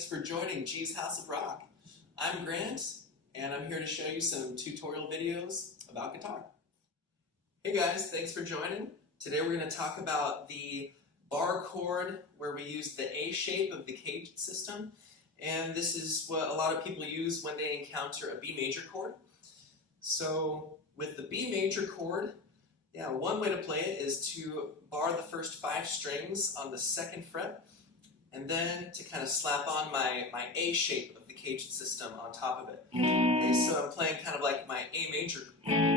thanks for joining G's House of Rock. I'm Grant, and I'm here to show you some tutorial videos about guitar. Hey guys, thanks for joining. Today we're going to talk about the bar chord where we use the A shape of the caged system. And this is what a lot of people use when they encounter a B major chord. So with the B major chord, one way to play it is to bar the first 5 strings on the 2nd fret, and then to kind of slap on my A shape of the caged system on top of it. Okay, so I'm playing kind of like my A major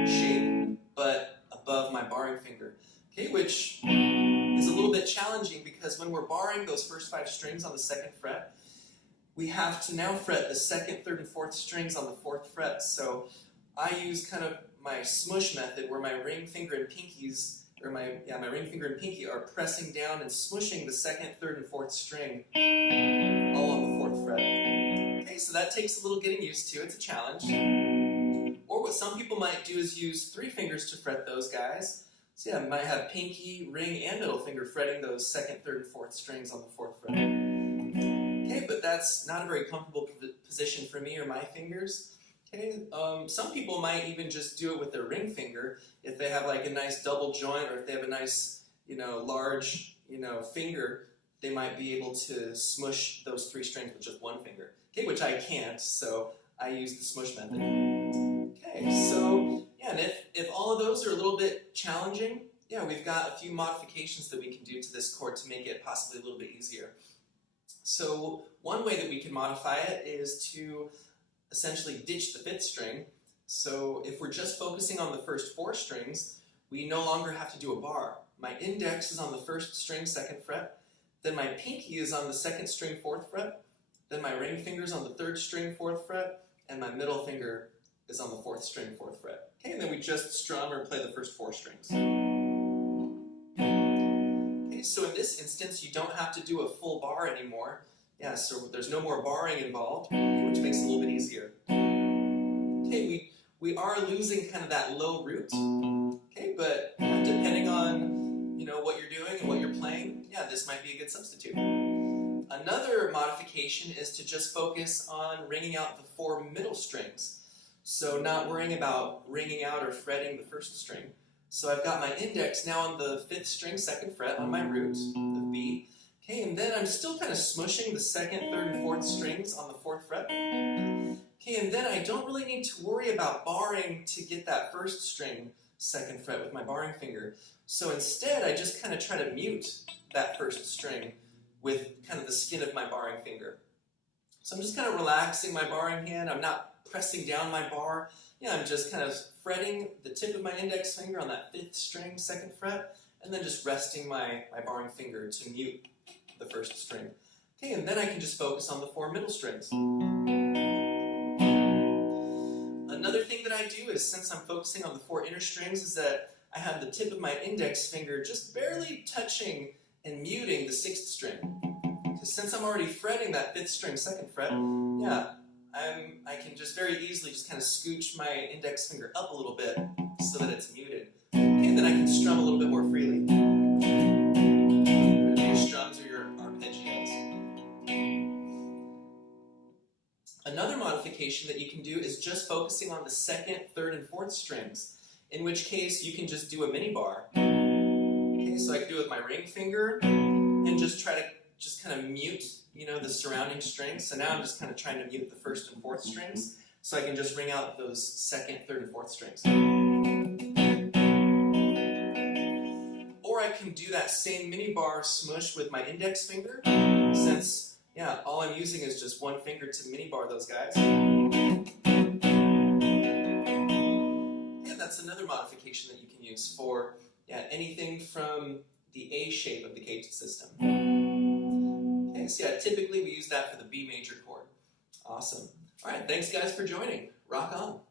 shape, but above my barring finger. Okay, which is a little bit challenging because when we're barring those first 5 strings on the 2nd fret, we have to now fret the 2nd, 3rd, and 4th strings on the 4th fret. So I use kind of my smush method where my ring finger and pinkies, or my ring finger and pinky are pressing down and smushing the 2nd, 3rd, and 4th string all on the 4th fret. Okay, so that takes a little getting used to. It's a challenge. Or what some people might do is use 3 fingers to fret those guys. So I might have pinky, ring, and middle finger fretting those 2nd, 3rd, and 4th strings on the 4th fret. Okay, but that's not a very comfortable position for me or my fingers. Okay, some people might even just do it with their ring finger if they have like a nice double joint, or if they have a nice, large, finger. They might be able to smush those 3 strings with just 1 finger. Okay, which I can't, so I use the smush method. Okay, so and if all of those are a little bit challenging, we've got a few modifications that we can do to this chord to make it possibly a little bit easier. So one way that we can modify it is to essentially ditch the 5th string. So if we're just focusing on the first 4 strings, we no longer have to do a bar. My index is on the 1st string, 2nd fret, then my pinky is on the 2nd string, 4th fret, then my ring finger is on the 3rd string, 4th fret, and my middle finger is on the 4th string, 4th fret. Okay, and then we just strum or play the first 4 strings. Okay, so in this instance, you don't have to do a full bar anymore. So there's no more barring involved, which makes it a little bit easier. Okay, we are losing kind of that low root. Okay, but depending on what you're doing and what you're playing, this might be a good substitute. Another modification is to just focus on ringing out the 4 middle strings. So not worrying about ringing out or fretting the 1st string. So I've got my index now on the 5th string, 2nd fret on my root, the B. Okay, and then I'm still kind of smushing the 2nd, 3rd, and 4th strings on the 4th fret. Okay, and then I don't really need to worry about barring to get that 1st string, 2nd fret with my barring finger. So instead, I just kind of try to mute that 1st string with kind of the skin of my barring finger. So I'm just kind of relaxing my barring hand. I'm not pressing down my bar. I'm just kind of fretting the tip of my index finger on that 5th string, 2nd fret, and then just resting my barring finger to mute the 1st string. Okay, and then I can just focus on the 4 middle strings. Another thing that I do is, since I'm focusing on the 4 inner strings, is that I have the tip of my index finger just barely touching and muting the 6th string. Because since I'm already fretting that 5th string, 2nd fret, I can just very easily just kind of scooch my index finger up a little bit so that it's muted. Okay, and then I can strum a little bit more freely. Your strums or your arpeggios. Another modification that you can do is just focusing on the 2nd, 3rd, and 4th strings, in which case you can just do a mini bar. Okay, so I can do it with my ring finger and just try to kind of mute the surrounding strings. So now I'm just kind of trying to mute the 1st and 4th strings, so I can just ring out those 2nd, 3rd, and 4th strings. Or I can do that same mini bar smush with my index finger, since all I'm using is just 1 finger to mini bar those guys. That's another modification that you can use for anything from the A shape of the caged system. Okay, so typically we use that for the B major chord. Awesome. All right, thanks guys for joining. Rock on.